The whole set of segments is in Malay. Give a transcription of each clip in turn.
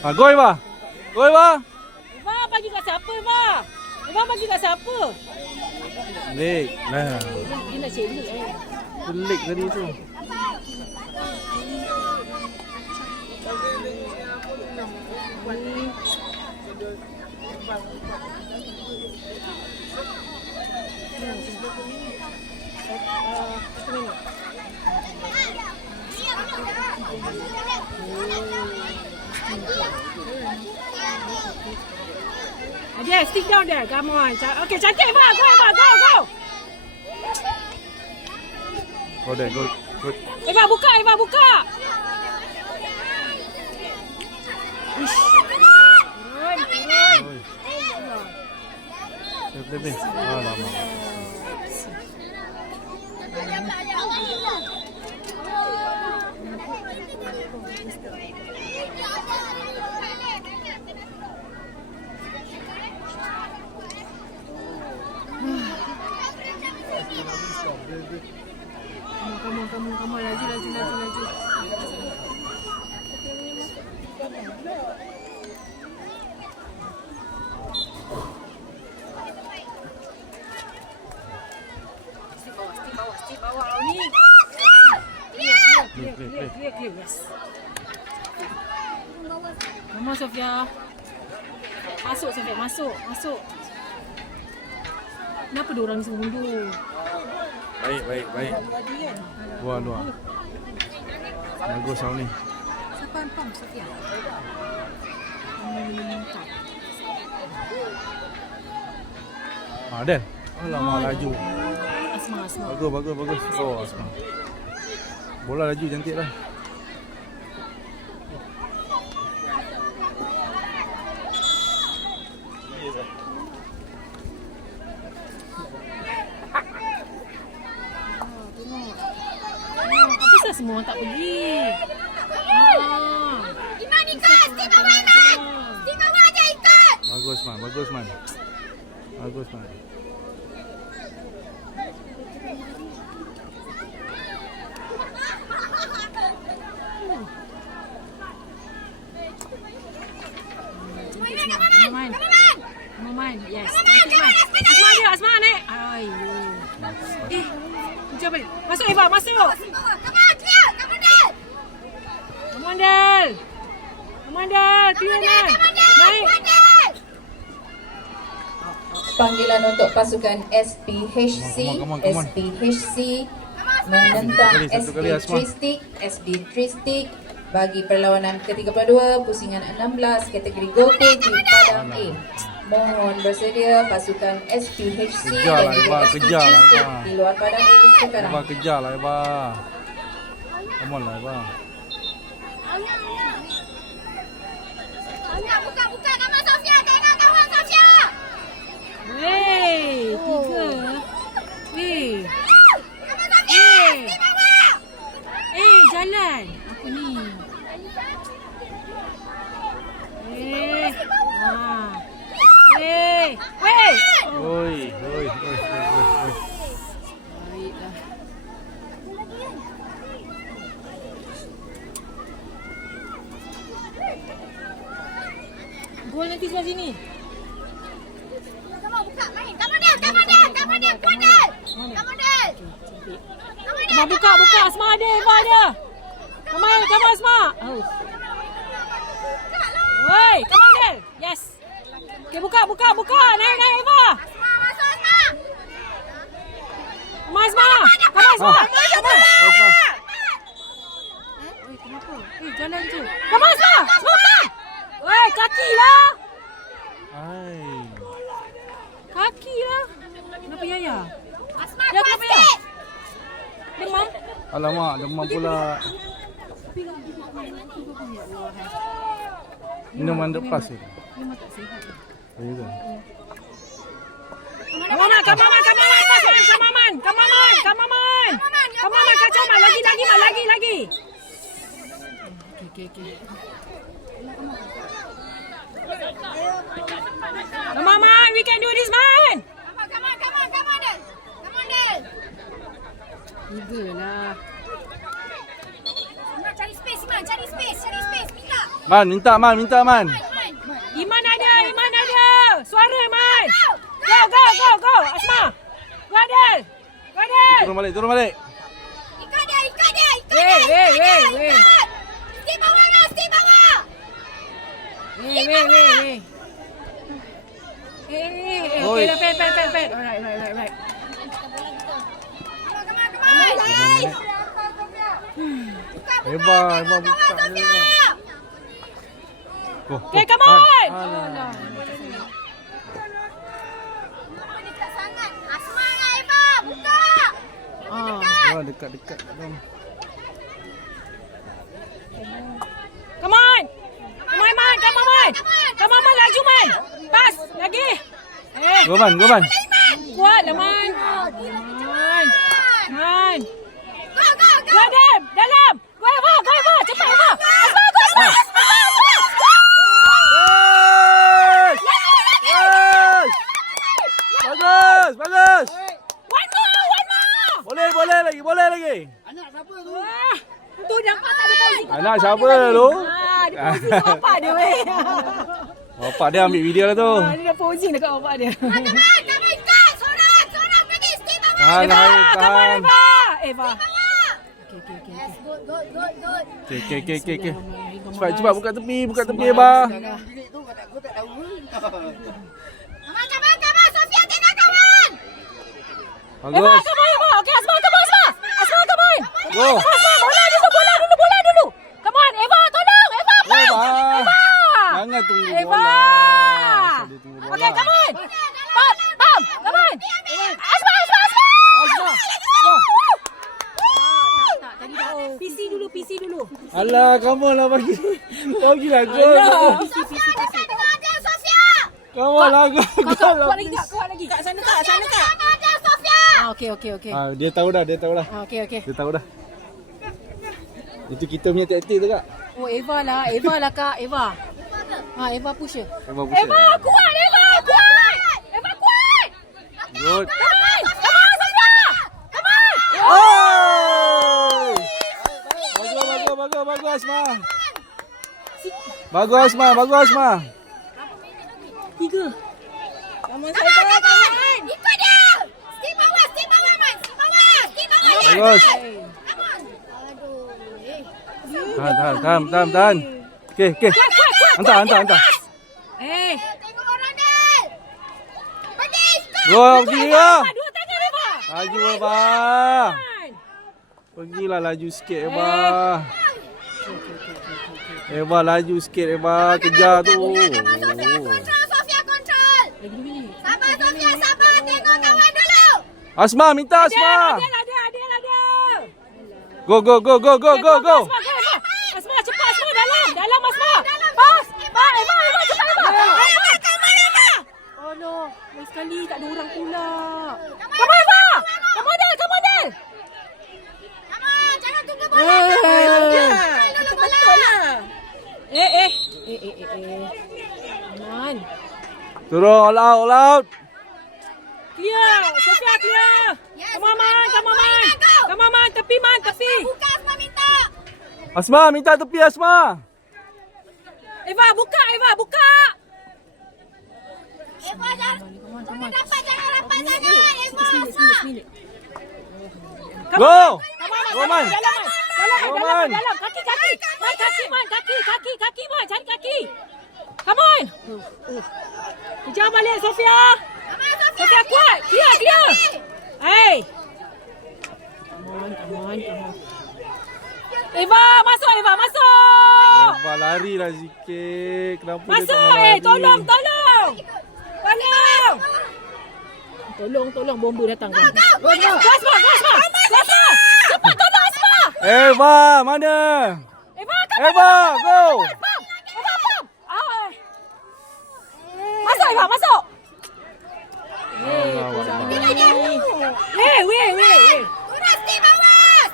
Go Eva. Go Eva. Eva bagi kat siapa Eva? Eva bagi kat siapa? Leg. Nah. Dia nak cari Leg tadi tu. Yeah, stick down there. Come on. Okay, cantik Eva. Go Eva. Go. Go there. Go. Eva buka. Ish. Turun. Play. Alamak. Come on. Laju. Stick bawah ni. Clear. Yes. Come on Sofia. Masuk Sofia, masuk. Kenapa dia orang ni semua mundur? Baik. Luar. Bagus kau ni. Siapa pam Sofia? Dan. Alamak laju. Asma. Bagus. Oh, Asma. Bola laju cantik lah. Apa sebab semua orang tak pergi? Iman ikut! Stick bawah Iman! Stick bawah aja ikut! Bagus man. Come on. Yes. Asma naik. Ayo. Jom balik. Masuk Eva, masuk. Come on, clear! Come on, Del! Come on, Del. Clear man. Naik. Panggilan untuk pasukan SPHC. Come on. SPHC menentang Satu kali, Asma. SD Tristik bagi perlawanan ke-32 pusingan 16 kategori GoPay di Padang A. Mohon bersedia pasukan SPHC Kejar dan lah, juga Eva, SD kejar lah, Tristik Eva. di luar Padang A sekarang. Eva kejar lah Eva. Come on lah Eva. Buka! Come on, Sofia! Tengok kawan Sofia! Hey, 3. Hey. Come on, Sofia! Stick bawah! Jalan. Apa ni? Weh. Oi. Baiklah. Gol nanti sebelah sini. Come on, buka! Main! Come on, Del! Kuat, Del! Come on, Del! Abang buka. Asma ada, Eva ada. Come on Asma. Oh. Woi, come on Del. Yes. Okay, buka. Naik Eva. Masuk, Asma! Come on Asma. Oi, kenapa? Jalan je. Come on Asma. Woi, kaki lah. Kaki lah. Kenapa Yaya? Asma, Ya, kuat kenapa ya? sikit! Demam? Alamak, demam pula. Minum under plus je. Memang tak sihat. Ya ke? Come on, kacau man. Lagi. Okay. Come on, man. We can do this, man. Come on, Del! Come on, Del! Tiga lah. Cari space, minta! Man, minta Man. Iman ada. Suara Iman. Go. Asma. Go Adel. Turun balik. Ikat dia. Weh. Stay bawah. Okay, dah pet. Alright. Come on. Hebat buka. Okay, come on. Dekat sangat. Asma dengan Eva, buka. Oh, dekat. Come on, Man. Come on, laju Man. Pas, lagi. Go Man. Kuat lah Man. Man. Go. Go dalam. Go Eva. Cepat Eva. Asma. Bagus. One more. Boleh lagi. Wah, tu nampak tak ada posisi. Anak siapa lu? Dia posisi kat bapak dia weh. Bapak dia ambil video lah tu. Dia dah posing dekat bapak dia. Come ikat. Sorang pergi. Stay bawah. Tahan. Come on Eva. Yes, good. Okey. Cepat buka tepi Eba. Come on. Sofia tengok kawan. Eva, Bagus. come on Eva. Okay, Asma, come on. Asma, come on. Go. Asma, bola dulu. Come on, Eva, tolong. Eva. Jangan tunggu Eva. bola. Dia tunggu bola. Okay, come on. Pam. Come on. Asma. PC dulu. Alah, come on lah bagi. Bagilah gol. Sofia. Sofia. Come on lah gol. Kuat lagi. Kat sana tak. Ada Sofia. Okey. Dia tahu dah. Okey. Dia tahu dah. Itu kita punya taktik tu kak. Oh, Eva lah kak. Eva push je. Eva pusing. Eva, kuat. Eva kuat. Good. Come on, Sofia. Come on. Oh! Bagus Asma. Bagus Asma. 3. Come on, Ikut dia. Stay bawah, Man. Stay bawah. Bagus. Come on. Tahan. Okey. Hantar. Tengok orang dia. Pergi. Pergi lah. 2 tangan Eva. Laju Eba. Pergilah laju sikit Eba. Eva laju sikit Eba. Kejar tu. Sofia kontrol. Sabar Sofia. Tengok kawan dulu. Asma, minta Asma. Ada. Go. Asma, cepat Asma. Dalam Asma. Pas. Eva, cepat Eva. Oh no. Last sekali tak ada orang pula. Come on Eva. Come on Del. Come on, jangan tunggu bola. Dulu bola. Man. Turun all out. Clear. Sofia clear. Yes, Come on man. Tepi man. Buka Asma minta. Asma, minta tepi Asma. Eva, buka. Eva jangan rapat sangat. Eva Asma. Go. Go man. Dalam. Kaki. Man. Cari kaki. Come on. Kejar balik Sofia. Sofia kuat. Clear. Hey. Come on. Eva, masuk. Eva larilah sikit. Kenapa dia Masuk. tak lari? Tolong. Tolong. Bomba datang. Go, Asma. Cepat tolong Asma. Eva, mana? Eva, go. Pam. Masuk Eva, masuk. Weh. Udah stay bawah.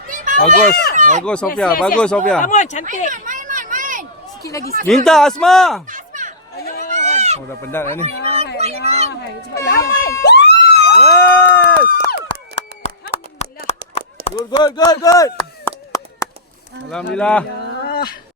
Bagus Sofia. Bagus Sofia. Come on, cantik. Main. Sikit lagi. Minta Asma. Oh, dah penat dah ni. Hai. Cepat jalan. Yes. Good. Alhamdulillah.